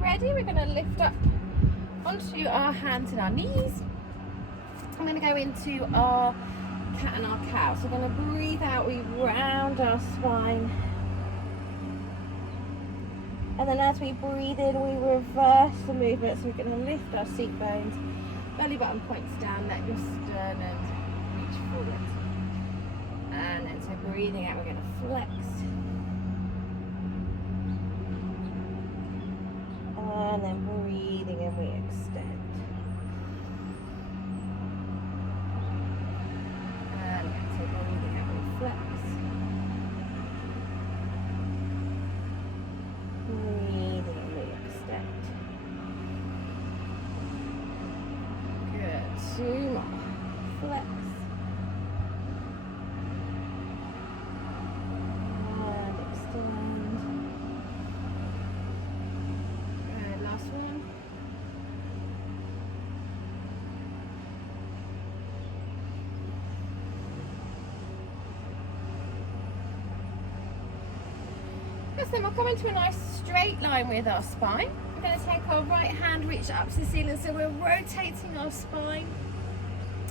ready, we're going to lift up onto our hands and our knees. I'm going to go into our cat and our cow. So we're going to breathe out, we round our spine. And then as we breathe in, we reverse the movement. So we're going to lift our seat bones, belly button points down, let your sternum reach forward. And then so breathing out, we're going to flex. And then breathing in, we extend. And again, so breathing out, we flex. Breathing in, we extend. Good. 2 more. Flex. And extend. Good. Last one. Then we'll come into a nice straight line with our spine. We're going to take our right hand, reach up to the ceiling, so we're rotating our spine.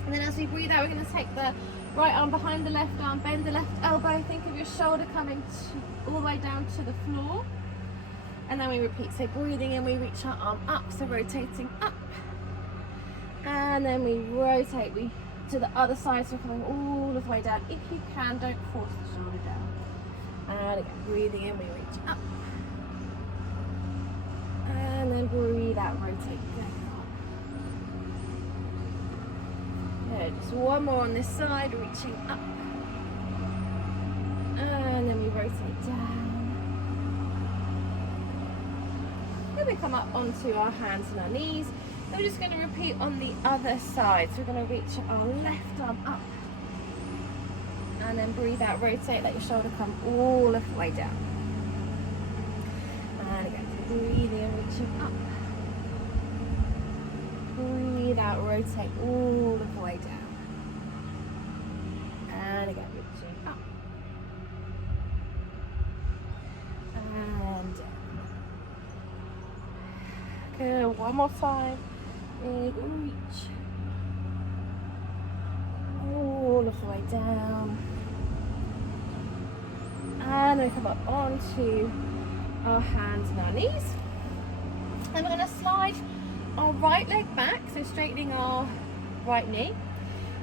And then as we breathe out, we're going to take the right arm behind the left arm, bend the left elbow, think of your shoulder coming all the way down to the floor. And then we repeat, so breathing in, we reach our arm up, so rotating up. And then we rotate to the other side, so we're coming all the way down. If you can, don't force the shoulder down. And again, breathing in, we reach up. And then breathe out, rotate down. Good, just one more on this side, reaching up. And then we rotate down. Then we come up onto our hands and our knees. Then we're just going to repeat on the other side. So we're going to reach our left arm up. And then breathe out, rotate, let your shoulder come all the way down. And again, so breathing and reaching up. Breathe out, rotate all the way down. And again, reaching up. And down. Good, one more time. Big reach. All the way down. And we come up onto our hands and our knees. And we're going to slide our right leg back, so straightening our right knee.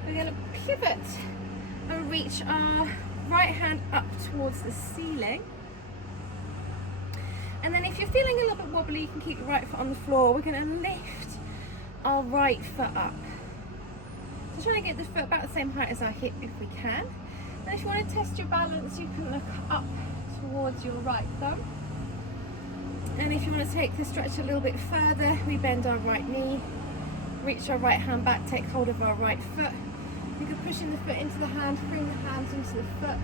We're going to pivot and reach our right hand up towards the ceiling. And then if you're feeling a little bit wobbly, you can keep your right foot on the floor. We're going to lift our right foot up. So trying to get the foot about the same height as our hip if we can. And if you want to test your balance, you can look up towards your right thumb. And if you want to take the stretch a little bit further, we bend our right knee, reach our right hand back, take hold of our right foot. You can push in the foot into the hand, bring the hands into the foot.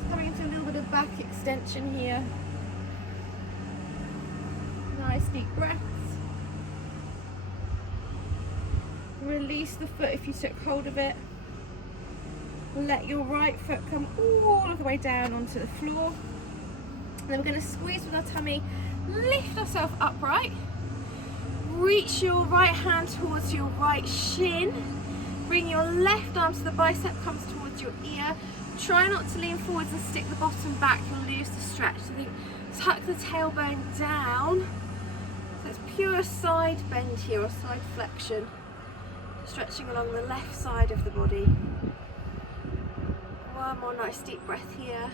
It's coming into a little bit of back extension here. Nice deep breaths. Release the foot if you took hold of it. Let your right foot come all the way down onto the floor. And then we're going to squeeze with our tummy, lift ourselves upright. Reach your right hand towards your right shin. Bring your left arm so the bicep comes towards your ear. Try not to lean forwards and stick the bottom back, you'll lose the stretch. So think, tuck the tailbone down. So it's pure side bend here, or side flexion. Stretching along the left side of the body. One more nice deep breath here.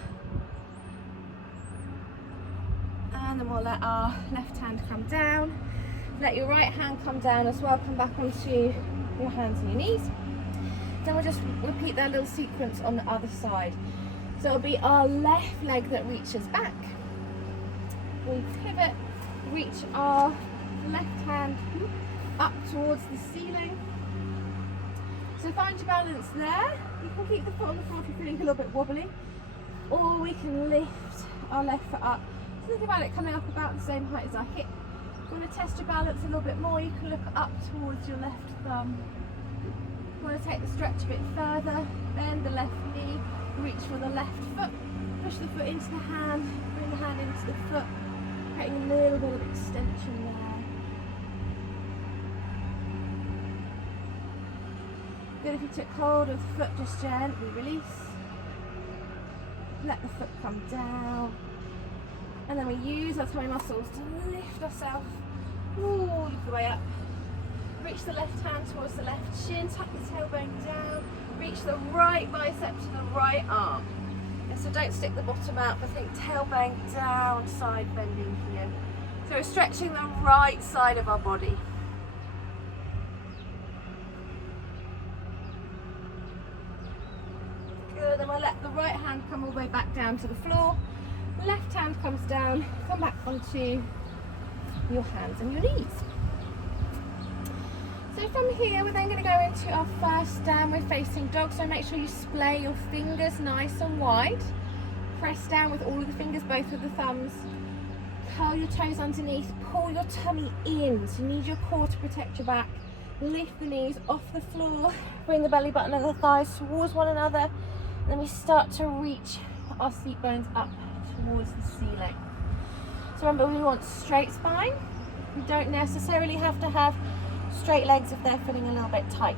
And then we'll let our left hand come down. Let your right hand come down as well. Come back onto your hands and your knees. Then we'll just repeat that little sequence on the other side. So it'll be our left leg that reaches back. We pivot, reach our left hand up towards the ceiling. So find your balance there. You can keep the foot on the floor if you're feeling a little bit wobbly, or we can lift our left foot up. So think about it coming up about the same height as our hip. If you want to test your balance a little bit more, you can look up towards your left thumb. If you want to take the stretch a bit further, bend the left knee, reach for the left foot, push the foot into the hand, bring the hand into the foot, creating a little bit of extension there. Good if you took hold of the foot, just gently release. Let the foot come down. And then we use our tummy muscles to lift ourselves all the way up. Reach the left hand towards the left shin, tuck the tailbone down, reach the right bicep to the right arm. And so don't stick the bottom out, but think tailbone down, side bending here. So we're stretching the right side of our body. Good, then we'll let the right hand come all the way back down to the floor. Left hand comes down, come back onto your hands and your knees. So from here, we're then going to go into our first downward facing dog. So make sure you splay your fingers nice and wide. Press down with all of the fingers, both with the thumbs. Curl your toes underneath, pull your tummy in. So you need your core to protect your back. Lift the knees off the floor, bring the belly button and the thighs towards one another. And then we start to reach our seat bones up towards the ceiling. So remember, we want straight spine. We don't necessarily have to have straight legs if they're feeling a little bit tight.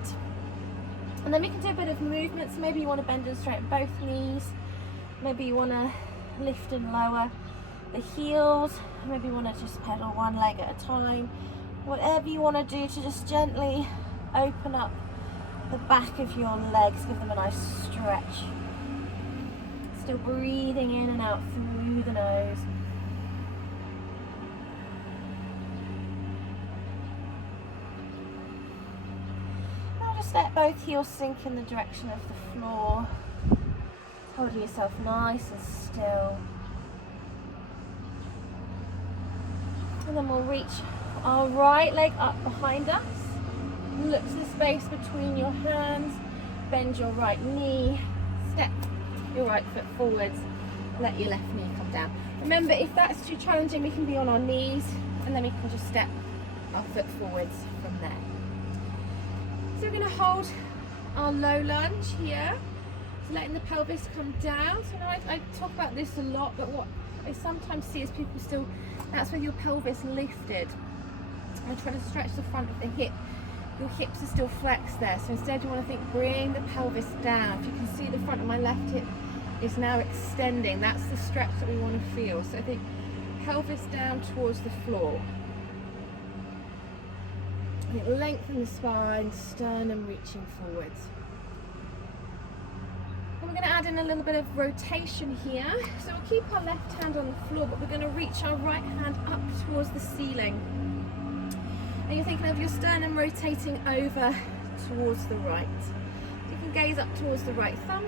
And then we can do a bit of movement. So maybe you want to bend and straighten both knees. Maybe you want to lift and lower the heels. Maybe you want to just pedal one leg at a time. Whatever you want to do to just gently open up the back of your legs, give them a nice stretch. Still breathing in and out through the nose. Now just let both heels sink in the direction of the floor. Holding yourself nice and still. And then we'll reach our right leg up behind us. Look to the space between your hands. Bend your right knee. Step your right foot forwards. Let your left knee come down. Remember, if that's too challenging, we can be on our knees and then we can just step our foot forwards from there. So we're going to hold our low lunge here. So letting the pelvis come down. So now I talk about this a lot, but what I sometimes see is people still, that's with your pelvis lifted. I'm trying to stretch the front of the hip. Your hips are still flexed there. So instead you want to think, bring the pelvis down. If you can see the front of my left hip is now extending. That's the stretch that we want to feel. So I think pelvis down towards the floor. And lengthen the spine, sternum reaching forwards. And we're going to add in a little bit of rotation here. So we'll keep our left hand on the floor, but we're going to reach our right hand up towards the ceiling. And you're thinking of your sternum rotating over towards the right. You can gaze up towards the right thumb.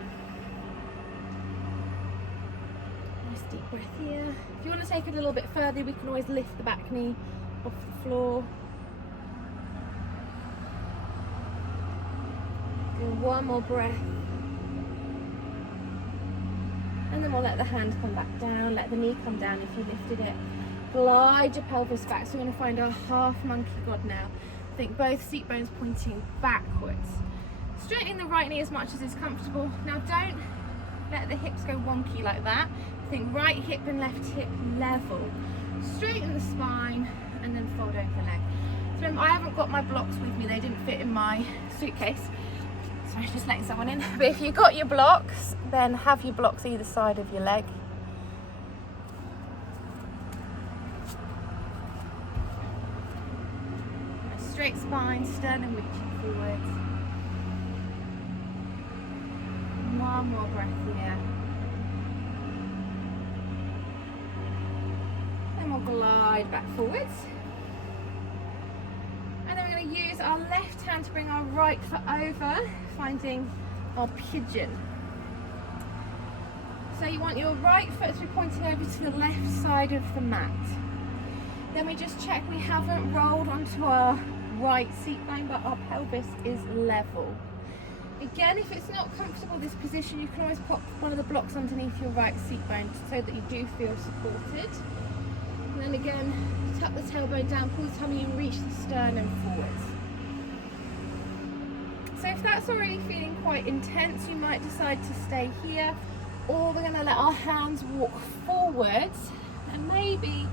Nice deep breath here. If you want to take it a little bit further, we can always lift the back knee off the floor. Do one more breath. And then we'll let the hand come back down, let the knee come down if you lifted it. Glide your pelvis back. So we're going to find our half monkey god now. I think both seat bones pointing backwards. Straightening the right knee as much as is comfortable. Now don't let the hips go wonky like that. Think right hip and left hip level. Straighten the spine and then fold over the leg. So remember, I haven't got my blocks with me. They didn't fit in my suitcase. Sorry, just letting someone in. But if you've got your blocks, then have your blocks either side of your leg. Straight spine, sternum reaching forwards. One more breath here. Then we'll glide back forwards. And then we're going to use our left hand to bring our right foot over, finding our pigeon. So you want your right foot to be pointing over to the left side of the mat. Then we just check we haven't rolled onto our right seat bone, but our pelvis is level. Again, if it's not comfortable this position, you can always pop one of the blocks underneath your right seat bone so that you do feel supported. And then again, tuck the tailbone down, pull the tummy and reach the sternum forwards. So if that's already feeling quite intense, you might decide to stay here, or we're going to let our hands walk forwards and maybe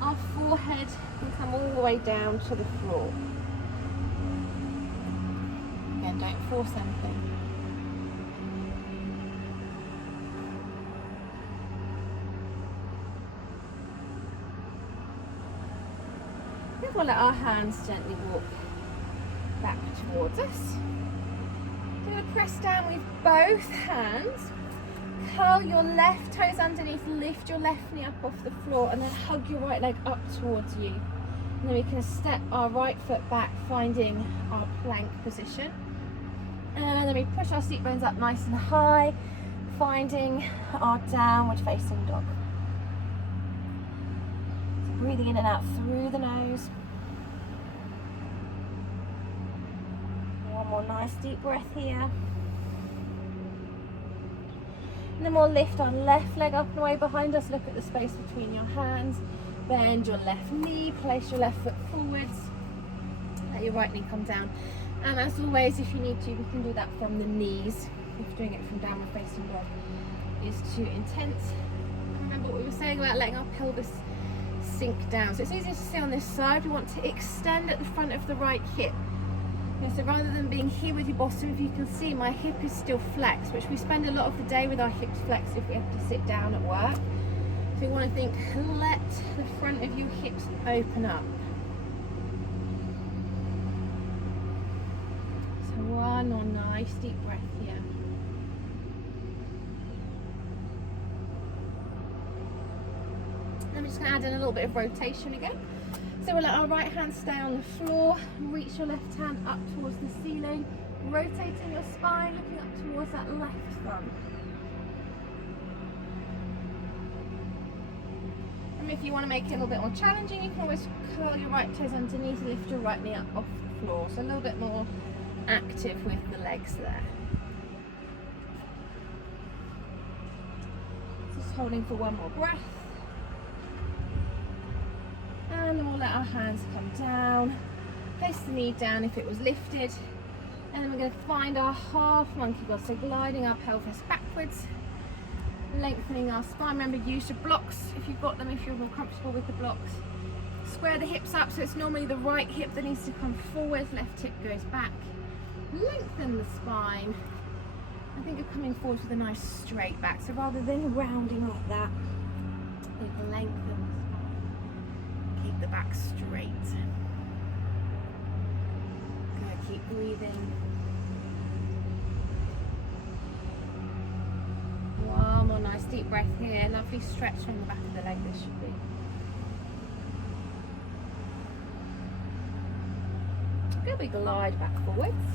our forehead can come all the way down to the floor. Again, don't force anything. Then we'll let our hands gently walk back towards us. So we're going to press down with both hands. Curl your left toes underneath, lift your left knee up off the floor, and then hug your right leg up towards you. And then we can step our right foot back, finding our plank position. And then we push our seat bones up nice and high, finding our downward facing dog. So breathing in and out through the nose. One more nice deep breath here. And then we'll lift our left leg up and away behind us. Look at the space between your hands. Bend your left knee, place your left foot forwards. Let your right knee come down. And as always, if you need to, we can do that from the knees. If doing it from downward facing dog is too intense. Remember what we were saying about letting our pelvis sink down. So it's easier to stay on this side. We want to extend at the front of the right hip. So rather than being here with your bottom, if you can see, my hip is still flexed, which we spend a lot of the day with our hips flexed if we have to sit down at work. So we want to think, let the front of your hips open up. So one more nice deep breath here. I'm just going to add in a little bit of rotation again. So we'll let our right hand stay on the floor, reach your left hand up towards the ceiling, rotating your spine, looking up towards that left thumb. And if you want to make it a little bit more challenging, you can always curl your right toes underneath and lift your right knee up off the floor. So a little bit more active with the legs there. Just holding for one more breath. And then we'll let our hands come down, place the knee down if it was lifted, and then we're going to find our half monkey god, so gliding our pelvis backwards, lengthening our spine. Remember, use your blocks if you've got them, if you're more comfortable with the blocks. Square the hips up, so it's normally the right hip that needs to come forward, left hip goes back. Lengthen the spine. I think you're coming forward with a nice straight back, so rather than rounding like that, you can lengthen. Keep the back straight. Good, keep breathing. One more nice deep breath here. Lovely stretch from the back of the leg, this should be. Good, we glide back forwards.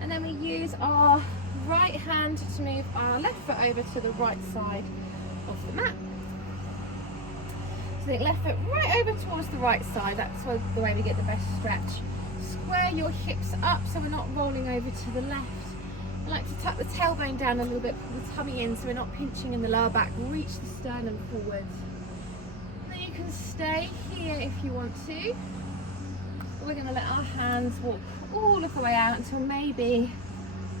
And then we use our right hand to move our left foot over to the right side of the mat. So left foot right over towards the right side, that's the way we get the best stretch. Square your hips up so we're not rolling over to the left. I like to tuck the tailbone down a little bit, pull the tummy in so we're not pinching in the lower back. Reach the sternum forwards. And then you can stay here if you want to. We're going to let our hands walk all of the way out until maybe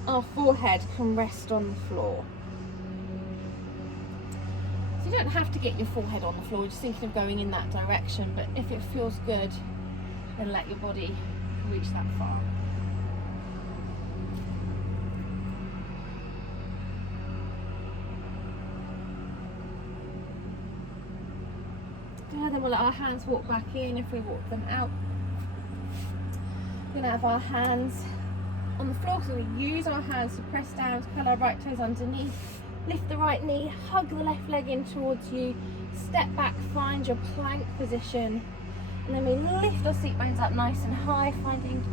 our forehead can rest on the floor. You don't have to get your forehead on the floor, you're just thinking of going in that direction, but if it feels good, then let your body reach that far. And then we'll let our hands walk back in if we walk them out. We're going to have our hands on the floor, so we use our hands to press down, to curl our right toes underneath. Lift the right knee, hug the left leg in towards you, step back, find your plank position, and then we lift our seat bones up nice and high, finding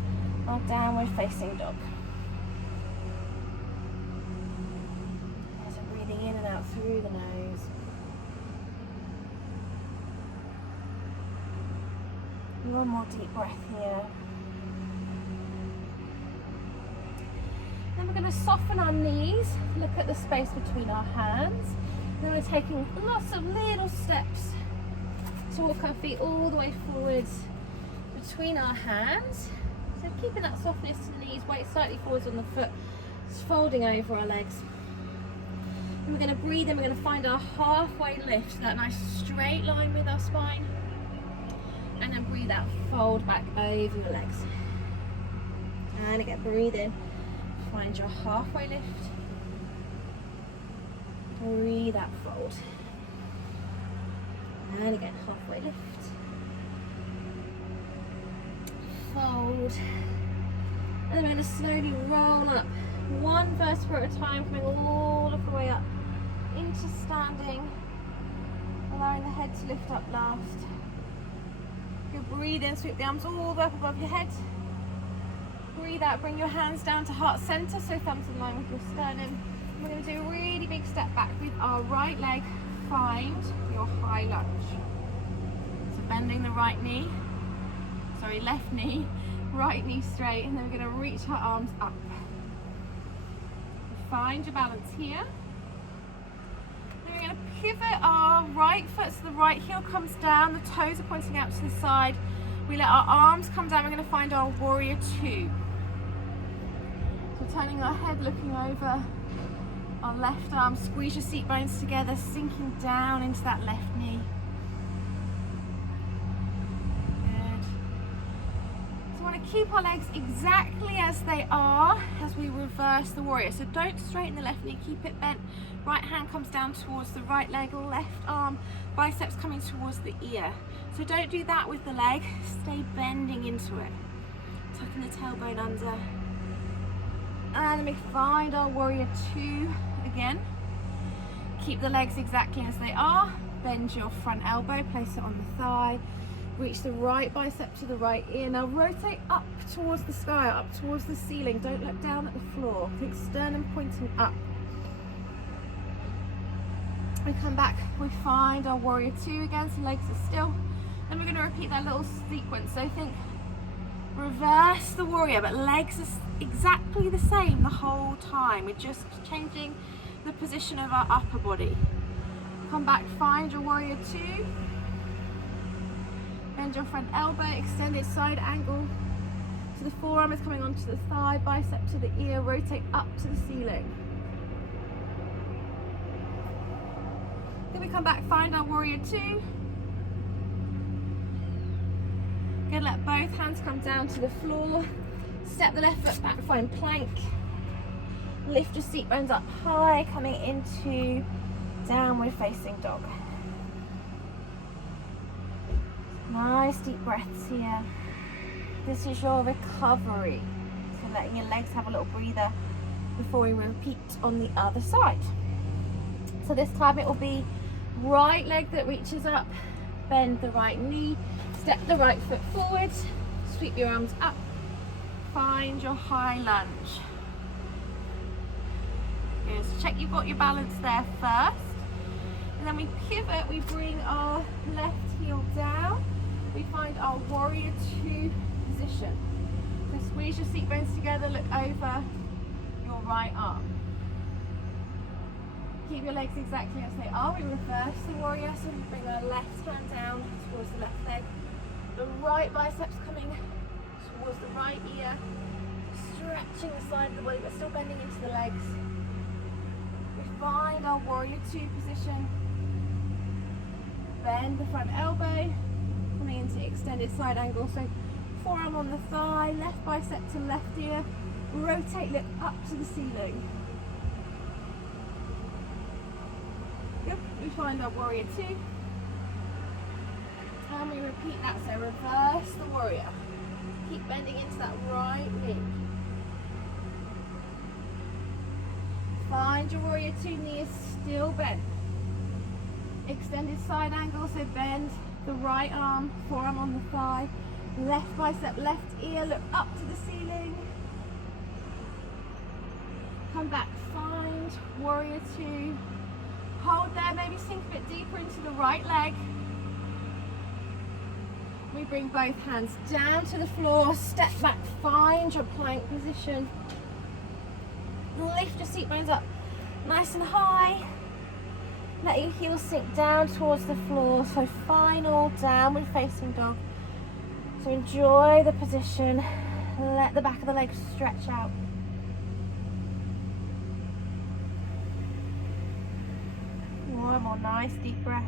our downward facing dog. So breathing in and out through the nose. One more deep breath here. Then we're going to soften our knees, look at the space between our hands. Then we're taking lots of little steps to walk our feet all the way forwards between our hands. So keeping that softness to the knees, weight slightly forwards on the foot, just folding over our legs. And we're going to breathe in, we're going to find our halfway lift, so that nice straight line with our spine. And then breathe out, fold back over your legs. And again, breathe in. Find your halfway lift. Breathe out, fold. And again, halfway lift. Fold. And then we're going to slowly roll up. One vertebra at a time, coming all of the way up into standing. Allowing the head to lift up last. You'll breathe in, sweep the arms all the way up above your head. Breathe out, bring your hands down to heart center, so thumbs in line with your sternum. We're going to do a really big step back with our right leg. Find your high lunge. So bending the right knee, left knee, right knee straight, and then we're going to reach our arms up. Find your balance here. Then we're going to pivot our right foot so the right heel comes down, the toes are pointing out to the side. We let our arms come down, we're going to find our warrior two. So turning our head, looking over our left arm, squeeze your seat bones together, sinking down into that left knee. Keep our legs exactly as they are as we reverse the warrior. So don't straighten the left knee, keep it bent. Right hand comes down towards the right leg, left arm, biceps coming towards the ear. So don't do that with the leg, stay bending into it. Tucking the tailbone under. And then we find our warrior two again. Keep the legs exactly as they are. Bend your front elbow, place it on the thigh. Reach the right bicep to the right ear. Now rotate up towards the sky, up towards the ceiling. Don't look down at the floor. Think sternum pointing up. We come back, we find our warrior two again, so legs are still. Then we're going to repeat that little sequence. So think reverse the warrior, but legs are exactly the same the whole time. We're just changing the position of our upper body. Come back, find your warrior two. Bend your front elbow, extended side angle. So the forearm is coming onto the thigh, bicep to the ear, rotate up to the ceiling. Then we come back, find our warrior two. Again, let both hands come down to the floor. Step the left foot back, find plank. Lift your seat bones up high, coming into downward facing dog. Nice deep breaths here. This is your recovery. So letting your legs have a little breather before we repeat on the other side. So this time it will be right leg that reaches up, bend the right knee, step the right foot forward, sweep your arms up, find your high lunge. Good. So check you've got your balance there first. And then we pivot, we bring our left heel down. We find our warrior two position. So squeeze your seat bones together, look over your right arm. Keep your legs exactly as they are. We reverse the warrior, so we bring our left hand down towards the left leg. The right biceps coming towards the right ear. Stretching the side of the body, but still bending into the legs. We find our warrior two position. Bend the front elbow. Coming into extended side angle, so forearm on the thigh, left bicep to left ear, rotate, look up to the ceiling. Good. We find our warrior two, and we repeat that. So reverse the warrior. Keep bending into that right knee. Find your warrior two, knee is still bent. Extended side angle, so bend the right arm, forearm on the thigh, left bicep, left ear, look up to the ceiling. Come back, find warrior two. Hold there, maybe sink a bit deeper into the right leg. We bring both hands down to the floor, step back, find your plank position. Lift your seat bones up nice and high. Let your heels sink down towards the floor, so final downward facing dog. So enjoy the position, let the back of the legs stretch out. One more nice deep breath.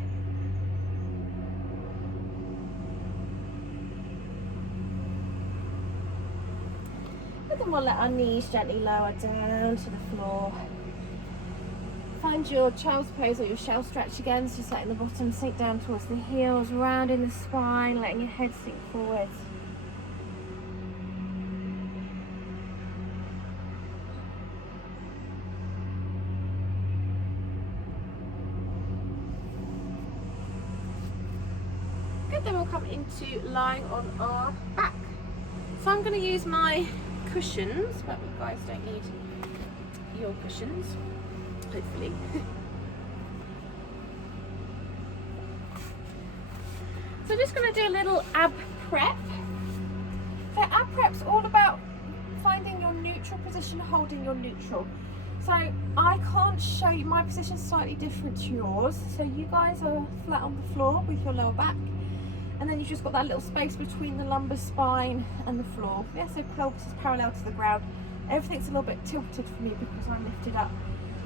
and we'll let our knees gently lower down to the floor. Find your child's pose or your shell stretch again, so just letting the bottom sink down towards the heels, rounding the spine, letting your head sink forward. Good, then we'll come into lying on our back. So I'm going to use my cushions, but you guys don't need your cushions, hopefully. So I'm just going to do a little ab prep. So ab prep's all about finding your neutral position, holding your neutral. So I can't show you, my position's slightly different to yours. So you guys are flat on the floor with your lower back, and then you've just got that little space between the lumbar spine and the floor. Yeah, so pelvis is parallel to the ground. Everything's a little bit tilted for me because I'm lifted up.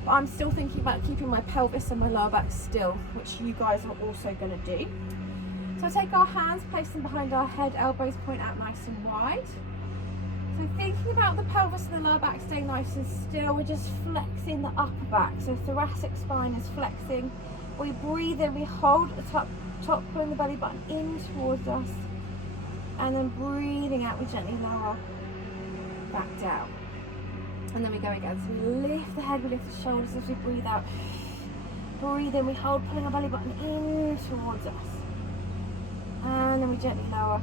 But I'm still thinking about keeping my pelvis and my lower back still, which you guys are also going to do. So take our hands, place them behind our head, elbows point out nice and wide. So thinking about the pelvis and the lower back staying nice and still, we're just flexing the upper back. So thoracic spine is flexing. We breathe in, we hold at the top, pulling the belly button in towards us, and then breathing out, we gently lower back down. And then we go again. So we lift the head, we lift the shoulders as we breathe out. Breathe in, we hold, pulling our belly button in towards us. And then we gently lower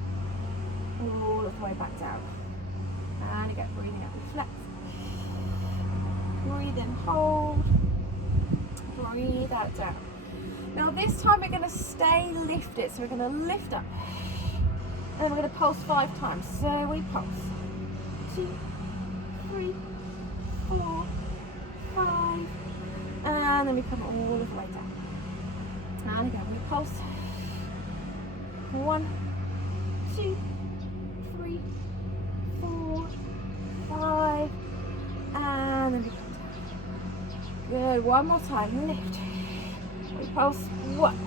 all of the way back down. And again, breathing out, we flex. Breathe in, hold. Breathe out, down. Now this time we're going to stay lifted. So we're going to lift up. And then we're going to pulse 5 times. So we pulse. 2, 3, 4, 5. And then we come all of the way down. And again, we pulse. 1, 2, 3, 4, 5. And then we come down. Good. One more time. Lift. We pulse. 1,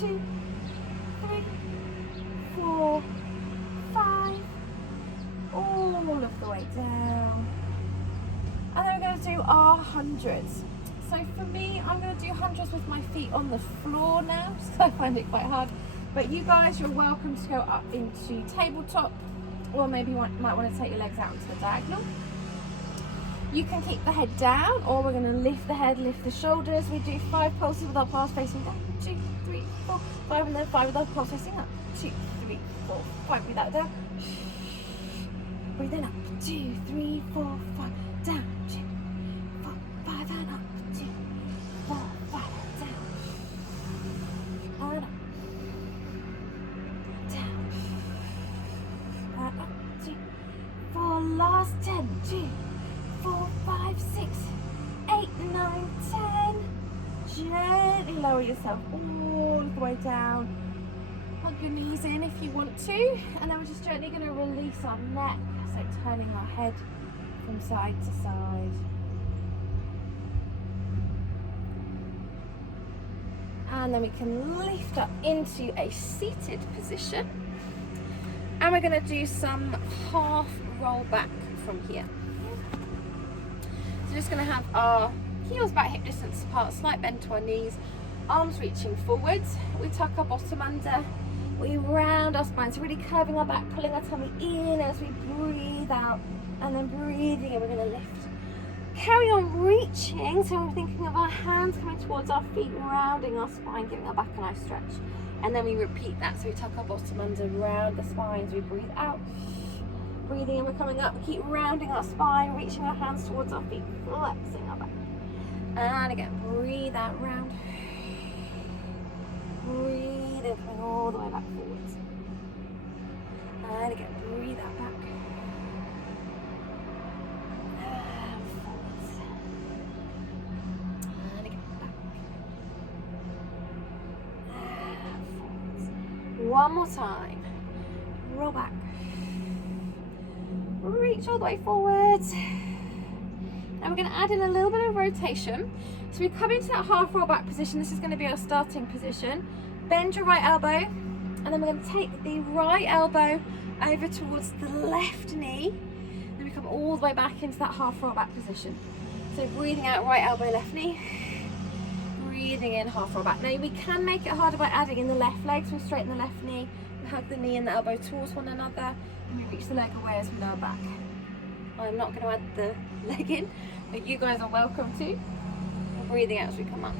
2, 3, 4, 5. All of the way down. And then we're going to do our hundreds. So for me, I'm going to do hundreds with my feet on the floor now, because I find it quite hard. But you guys, you're welcome to go up into tabletop, or maybe you might want to take your legs out into the diagonal. You can keep the head down, or we're going to lift the head, lift the shoulders. We do 5 pulses with our palms facing down. 2, 3, 4, 5, and then 5 with our palms facing up. 2, 3, 4, 5. Breathe out, down. Breathe in, up. 2, 3, 4, 5. Down. 2, 4, 5, and up. 2, 4, 5. Down. And up. Down. And up. 2, 4. Last 10. 2, 4, 5, 6, 8, 9, 10. Gently lower yourself all the way down. Plug your knees in if you want to, and then we're just gently going to release our neck, so turning our head from side to side. And then we can lift up into a seated position, and we're going to do some half roll back from here. So just going to have our heels back hip distance apart, slight bend to our knees, arms reaching forwards. We tuck our bottom under, we round our spine, so really curving our back, pulling our tummy in as we breathe out, and then breathing in. We're going to lift. Carry on reaching, so we're thinking of our hands coming towards our feet, rounding our spine, giving our back a nice stretch. And then we repeat that, so we tuck our bottom under, round the spine as we breathe out. Breathing in, we're coming up, we keep rounding our spine, reaching our hands towards our feet, flexing our back. And again, breathe out, round. Breathe in, coming all the way back forwards. And again, breathe out back. And forwards. And again, back. And forwards. One more time. Roll back. Reach all the way forwards. And we're going to add in a little bit of rotation. So we come into that half roll back position. This is going to be our starting position. Bend your right elbow, and then we're going to take the right elbow over towards the left knee. Then we come all the way back into that half roll back position. So breathing out, right elbow, left knee. Breathing in, half roll back. Now we can make it harder by adding in the left leg, so we straighten the left knee, we hug the knee and the elbow towards one another, and we reach the leg away as we lower back. I'm not going to add the leg in, but you guys are welcome to. And breathing out as we come up.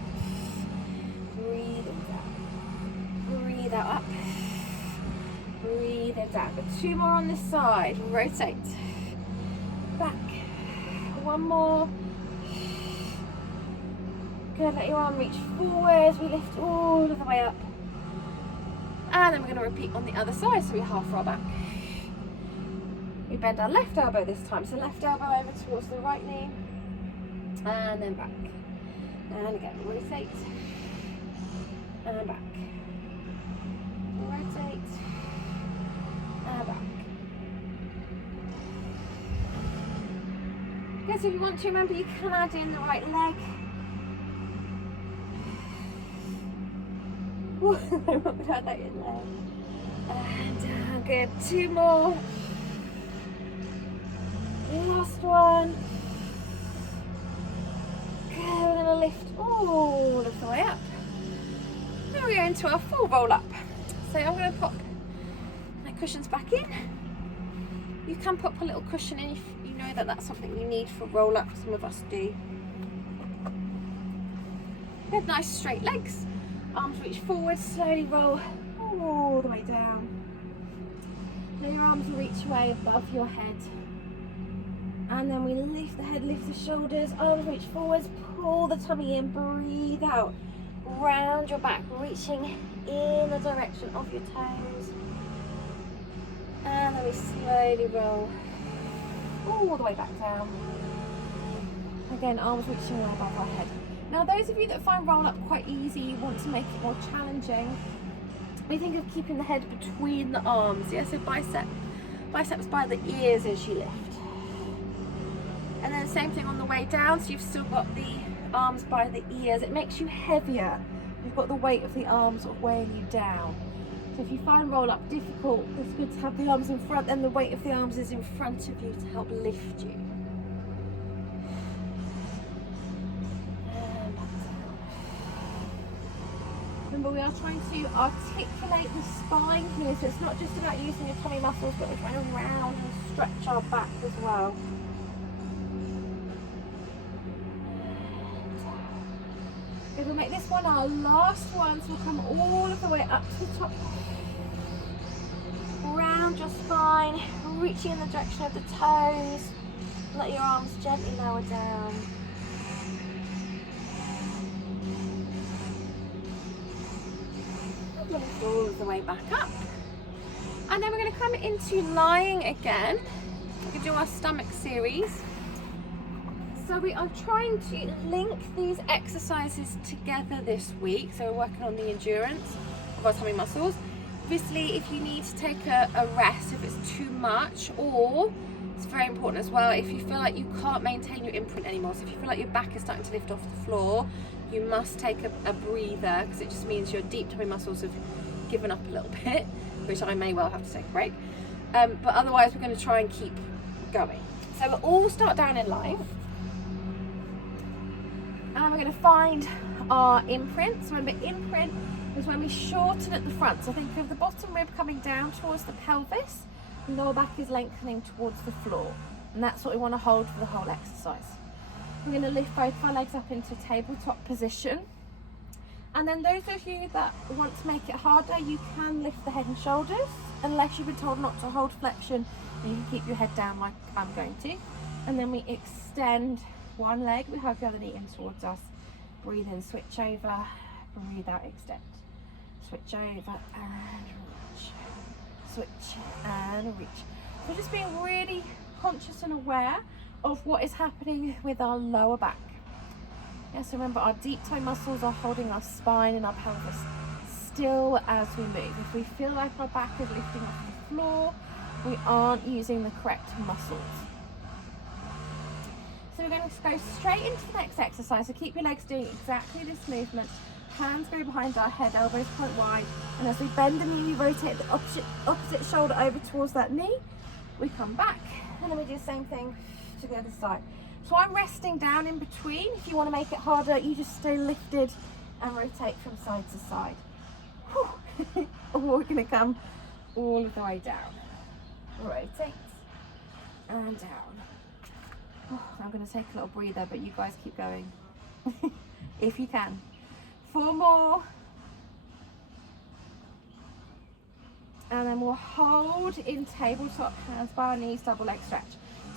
Breathing down. Breathe out, up. Breathe it down. But 2 more on this side. Rotate. Back. 1 more. Good, let your arm reach forwards. We lift all of the way up. And then we're going to repeat on the other side, so we half roll back. We bend our left elbow this time, so left elbow over towards the right knee. And then back. And again, rotate. And back. Rotate. And back. Okay, so if you want to, remember you can add in the right leg. I won't add that in there. And down, good. 2 more. Last one. Okay, we're going to lift all of the way up. Now we go into our full roll up. So I'm going to pop my cushions back in. You can pop a little cushion in if you know that that's something you need for roll up. Some of us do. Good, nice straight legs. Arms reach forward, slowly roll all the way down. Now your arms will reach away above your head. And then we lift the head, lift the shoulders, arms reach forwards, pull the tummy in, breathe out. Round your back, reaching in the direction of your toes. And then we slowly roll all the way back down. Again, arms reaching away above our head. Now those of you that find roll up quite easy, want to make it more challenging, we think of keeping the head between the arms, yeah? So biceps by the ears as you lift. And then same thing on the way down, so you've still got the arms by the ears. It makes you heavier. You've got the weight of the arms sort of weighing you down. So if you find roll up difficult, it's good to have the arms in front, and the weight of the arms is in front of you to help lift you. Remember, we are trying to articulate the spine here, so it's not just about using your tummy muscles, but we're trying to round and stretch our back as well. Good, we'll make this one our last one, so we'll come all of the way up to the top. Round your spine, reaching in the direction of the toes. Let your arms gently lower down. Lift all of the way back up. And then we're going to come into lying again. We can do our stomach series. So we are trying to link these exercises together this week. So we're working on the endurance of our tummy muscles. Obviously, if you need to take a rest, if it's too much, or it's very important as well, if you feel like you can't maintain your imprint anymore, so if you feel like your back is starting to lift off the floor, you must take a breather, because it just means your deep tummy muscles have given up a little bit, which I may well have to take a break. But otherwise, we're going to try and keep going. So we'll all start down in line. And we're going to find our imprint. So remember, imprint is when we shorten at the front. So think of the bottom rib coming down towards the pelvis, and lower back is lengthening towards the floor. And that's what we want to hold for the whole exercise. We're going to lift both our legs up into tabletop position. And then those of you that want to make it harder, you can lift the head and shoulders, unless you've been told not to hold flexion, and you can keep your head down like I'm going to. And then we extend one leg, we hug the other knee in towards us. Breathe in, switch over, breathe out, extend. Switch over and reach. Switch and reach. So just being really conscious and aware of what is happening with our lower back. Yes, remember, our deep toe muscles are holding our spine and our pelvis still as we move. If we feel like our back is lifting off the floor, we aren't using the correct muscles. So we're going to go straight into the next exercise. So keep your legs doing exactly this movement. Hands go behind our head, elbows point wide. And as we bend the knee, we rotate the opposite shoulder over towards that knee. We come back And then we do the same thing to the other side. So I'm resting down in between. If you want to make it harder, you just stay lifted and rotate from side to side. Or we're going to come all the way down. Rotate and down. I'm going to take a little breather, but you guys keep going if you can. 4 more. And then we'll hold in tabletop, hands by our knees, double leg stretch.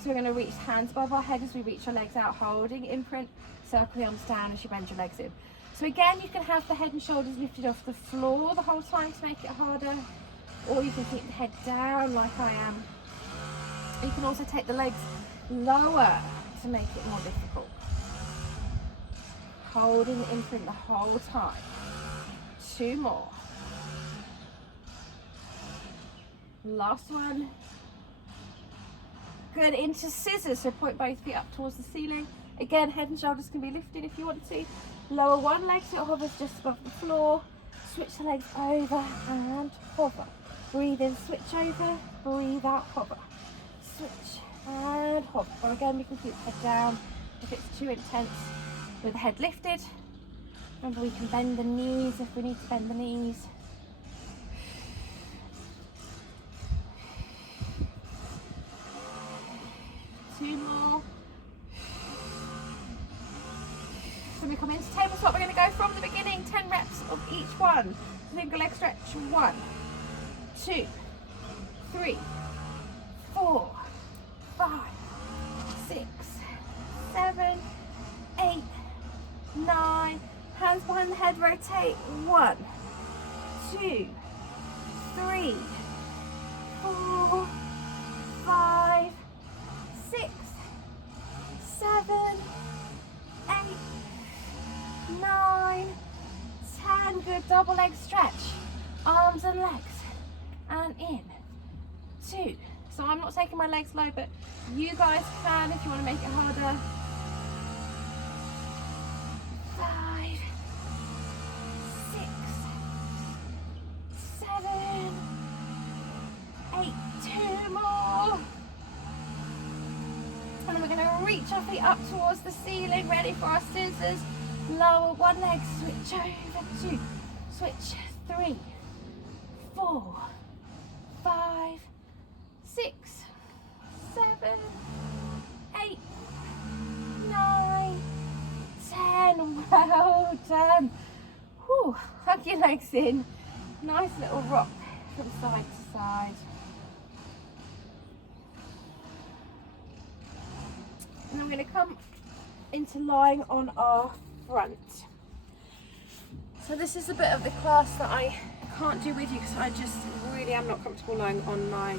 So we're going to reach hands above our head as we reach our legs out, holding imprint, circle the arms down as you bend your legs in. So again, you can have the head and shoulders lifted off the floor the whole time to make it harder, or you can keep the head down like I am. You can also take the legs lower to make it more difficult. Holding the imprint the whole time. 2 more. Last one. Good, into scissors, so point both feet up towards the ceiling. Again, head and shoulders can be lifted if you want to. Lower one leg so it hovers just above the floor. Switch the legs over and hover. Breathe in, switch over, breathe out, hover. Switch and hover. Or again, we can keep the head down if it's too intense with the head lifted. Remember, we can bend the knees if we need to bend the knees. Two more. So we come into tabletop, we're going to go from the beginning, 10 reps of each one. Single leg stretch, 1, 2, 3, 4, 5, 6, 7, 8, 9. Hands behind the head, rotate. 1, 2, 3, 4, 5, 6, 7, 8, 9, 10. Good, double leg stretch. Arms and legs. And in. 2. So I'm not taking my legs low, but you guys can if you want to make it harder. 5, 6, 7, 8. 2 more. And then we're going to reach our feet up towards the ceiling, ready for our scissors. Lower one leg, switch over, 2, switch, 3, 4, 5, 6, 7, 8, 9, 10. Well done. Whew. Hug your legs in. Nice little rock from side to side. And I'm going to come into lying on our front. So this is a bit of the class that I can't do with you because I just really am not comfortable lying on my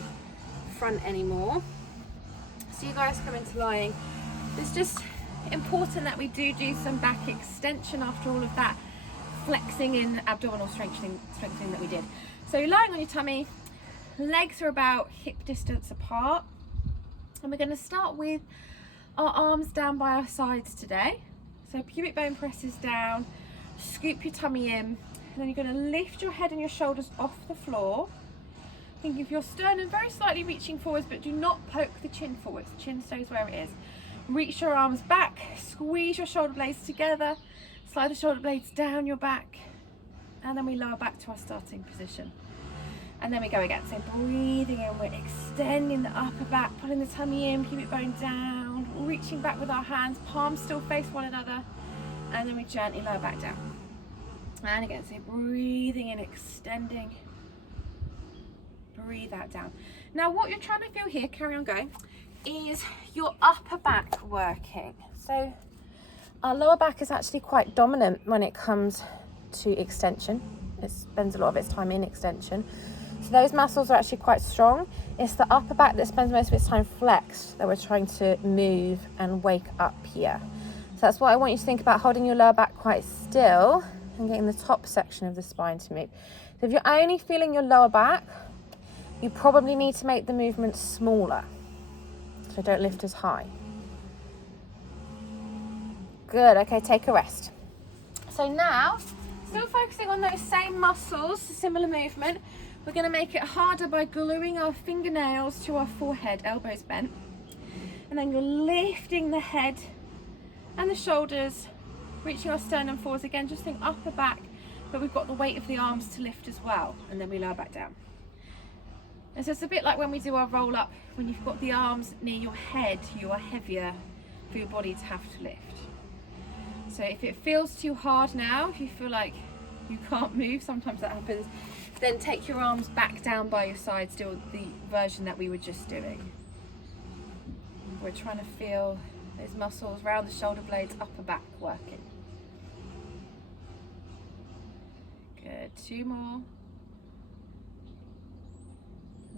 front anymore. So you guys come into lying. It's just important that we do some back extension after all of that flexing and abdominal strengthening that we did. So you're lying on your tummy, legs are about hip distance apart, and we're going to start with our arms down by our sides today. So pubic bone presses down, scoop your tummy in, and then you're going to lift your head and your shoulders off the floor. Think of your sternum very slightly reaching forwards, but do not poke the chin forwards. The chin stays where it is. Reach your arms back, squeeze your shoulder blades together, slide the shoulder blades down your back, and then we lower back to our starting position. And then we go again. So breathing in, we're extending the upper back, pulling the tummy in, pubic bone down, reaching back with our hands, palms still face one another, and then we gently lower back down. And again, so breathing in, extending, breathe that down. Now what you're trying to feel here, carry on going, is your upper back working. So our lower back is actually quite dominant when it comes to extension. It spends a lot of its time in extension. So those muscles are actually quite strong. It's the upper back that spends most of its time flexed that we're trying to move and wake up here. So that's what I want you to think about, holding your lower back quite still and getting the top section of the spine to move. So if you're only feeling your lower back, you probably need to make the movement smaller. So don't lift as high. Good, okay, take a rest. So now, still focusing on those same muscles, similar movement. We're going to make it harder by gluing our fingernails to our forehead, elbows bent. And then you're lifting the head and the shoulders, reaching our sternum forwards again, just think upper back, but we've got the weight of the arms to lift as well, and then we lower back down. And so it's a bit like when we do our roll up, when you've got the arms near your head, you are heavier for your body to have to lift. So if it feels too hard now, if you feel like you can't move, sometimes that happens, then take your arms back down by your sides, do the version that we were just doing. We're trying to feel those muscles around the shoulder blades, upper back working. Good, 2 more.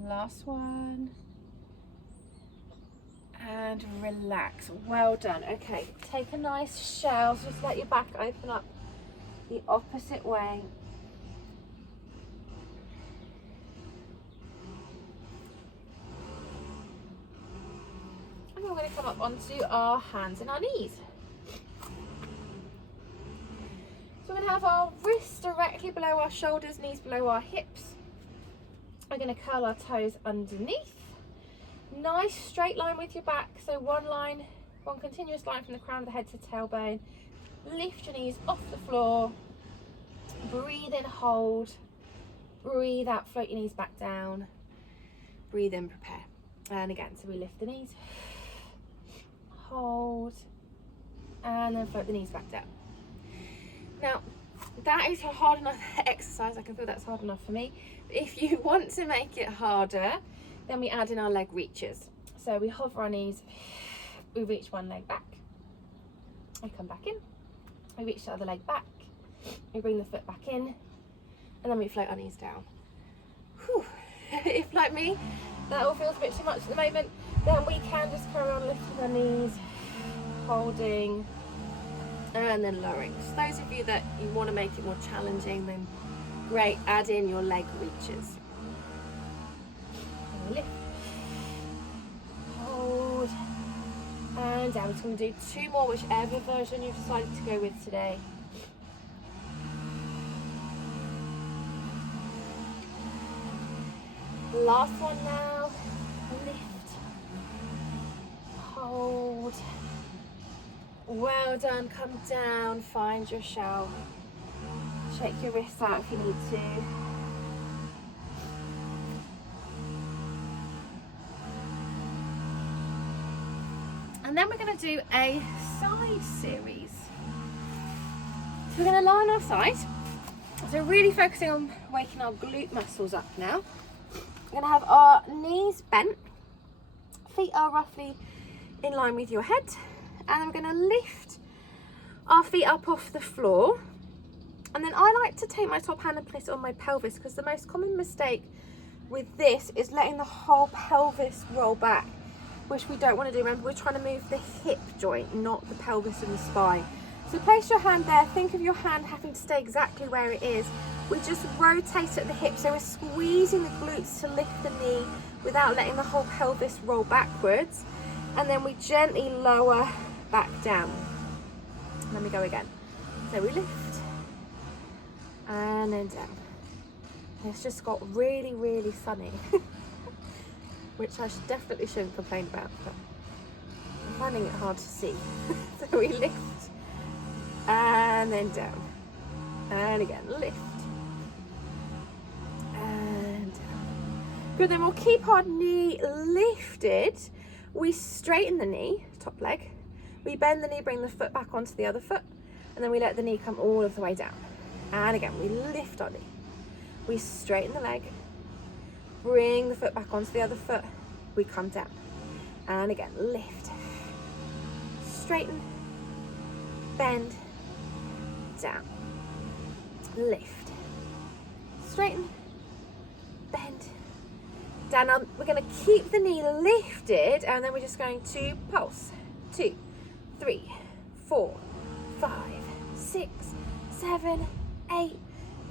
Last one. And relax, well done. Okay, take a nice shell, so just let your back open up the opposite way. And we're going to come up onto our hands and our knees. So we're going to have our wrists directly below our shoulders, knees below our hips. We're going to curl our toes underneath. Nice straight line with your back, so one continuous line from the crown of the head to tailbone. Lift your knees off the floor, breathe in, hold, breathe out, float your knees back down, breathe in, prepare. And again, so we lift the knees, hold, and then float the knees back down. Now, that is a hard enough exercise. I can feel that's hard enough for me. If you want to make it harder, then we add in our leg reaches. So we hover our knees, we reach one leg back, we come back in, we reach the other leg back, we bring the foot back in, and then we float our knees down. Whew. If, like me, that all feels a bit too much at the moment, then we can just carry on lifting our knees, holding, and then lowering. So those of you that you want to make it more challenging, then great, add in your leg reaches. Lift, hold, and down. We're just going to do 2 more, whichever version you've decided to go with today. Last one now. Lift, hold, well done, come down, find your shell. Shake your wrists out if you need to. And then we're going to do a side series. So we're going to lie on our side. So really focusing on waking our glute muscles up now. We're going to have our knees bent. Feet are roughly in line with your head. And then we're going to lift our feet up off the floor. And then I like to take my top hand and place it on my pelvis, because the most common mistake with this is letting the whole pelvis roll back, which we don't want to do. Remember, we're trying to move the hip joint, not the pelvis and the spine. So place your hand there. Think of your hand having to stay exactly where it is. We just rotate at the hip, so we're squeezing the glutes to lift the knee without letting the whole pelvis roll backwards. And then we gently lower back down. And then we go again. So we lift and then down. It's just got really, really sunny. Which I definitely shouldn't complain about, but I'm finding it hard to see. So we lift and then down, and again lift and down. Good, then we'll keep our knee lifted. We straighten the knee, top leg, we bend the knee, bring the foot back onto the other foot, and then we let the knee come all of the way down. And again, we lift our knee, we straighten the leg, bring the foot back onto the other foot, we come down. And again, lift, straighten, bend, down, lift, straighten, bend, down. Now we're going to keep the knee lifted, and then we're just going to pulse. 2, 3, 4, 5, 6, 7, 8,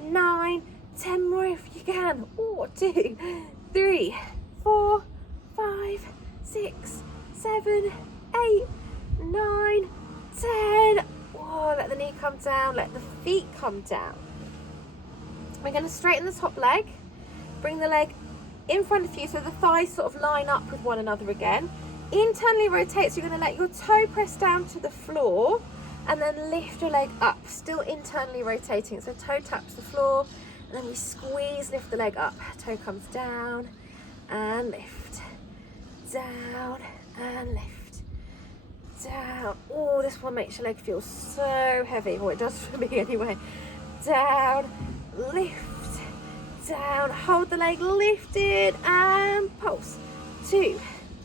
9, 10 more if you can. 2, 3, 4, 5, 6, 7, 8, 9, 10. Oh, let the knee come down, let the feet come down. We're going to straighten the top leg, bring the leg in front of you so the thighs sort of line up with one another again. Internally rotate, so you're going to let your toe press down to the floor and then lift your leg up, still internally rotating. So toe taps the floor and then we squeeze, lift the leg up. Toe comes down and lift, down and lift, down. Oh, this one makes your leg feel so heavy. Well, it does for me anyway. Down, lift, down, hold the leg lifted and pulse. 2,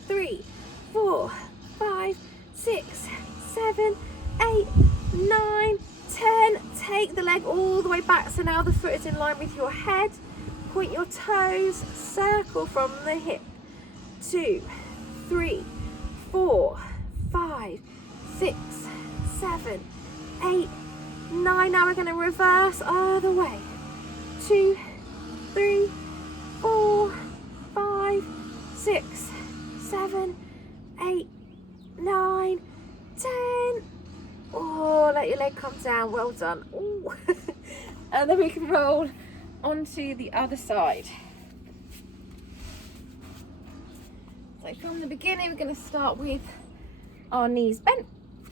3, 4, 5, 6, 7, 8, 9, 10. Take the leg all the way back, so now the foot is in line with your head. Point your toes, circle from the hip. 2, 3, 4, 5, 6, 7, 8, 9. Now we're going to reverse other way. 2, 3, 4, 5, 6, 7, 8, 9, 10. Oh, let your leg come down. Well done. Ooh. And then we can roll onto the other side. So from the beginning, we're going to start with our knees bent.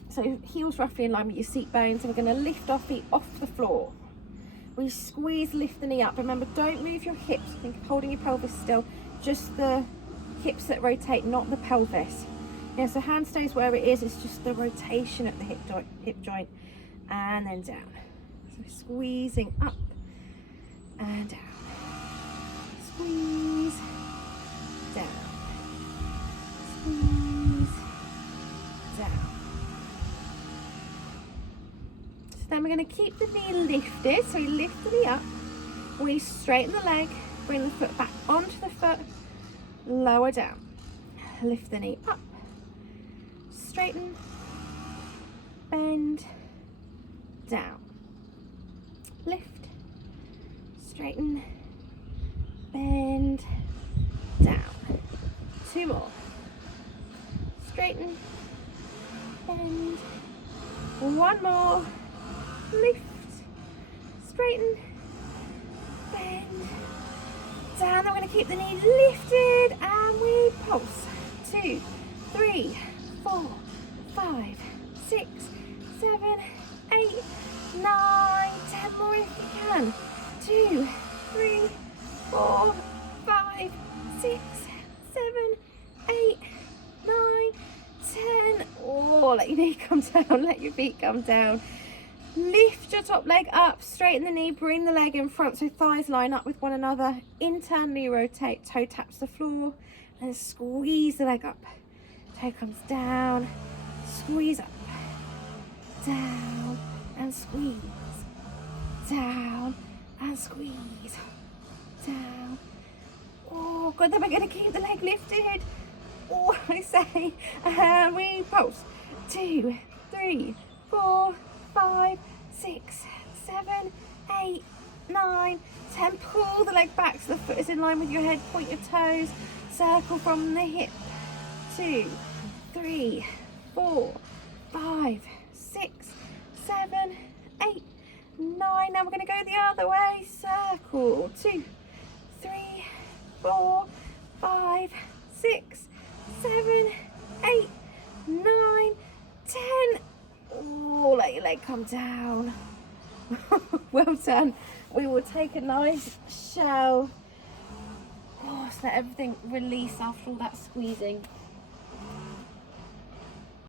So heels roughly in line with your seat bones. And we're going to lift our feet off the floor. We squeeze, lift the knee up. Remember, don't move your hips. Think of holding your pelvis still. Just the hips that rotate, not the pelvis. Yeah, so hand stays where it is. It's just the rotation at the hip joint, and then down. So squeezing up and down. Squeeze, down. Squeeze, down. So then we're going to keep the knee lifted. So we lift the knee up. We straighten the leg. Bring the foot back onto the foot. Lower down. Lift the knee up. Straighten, bend, down, lift, straighten, bend, down. 2 more. Straighten, bend, 1 more, lift, straighten, bend, down. Then we're going to keep the knee lifted and we pulse. 2, 3, 4, 5, 6, 7, 8, 9, 10 more if you can. 2, 3, 4, 5, 6, 7, 8, 9, 10. Oh, let your knee come down, let your feet come down. Lift your top leg up, straighten the knee, bring the leg in front so thighs line up with one another. Internally rotate, toe taps the floor, and squeeze the leg up. Toe comes down, squeeze up, down and squeeze, down and squeeze, down. Oh, good. Then we're going to keep the leg lifted. Oh, I say, and we pulse. 2, 3, 4, 5, 6, 7, 8, 9, 10. Pull the leg back so the foot is in line with your head. Point your toes, circle from the hip. 2, 3, 4, 5, 6, 7, 8, 9. Now we're going to go the other way. Circle. 2, 3, 4, 5, 6, 7, 8, 9, 10. Oh, let your leg come down. Well done. We will take a nice shell. Oh, so let everything release after all that squeezing.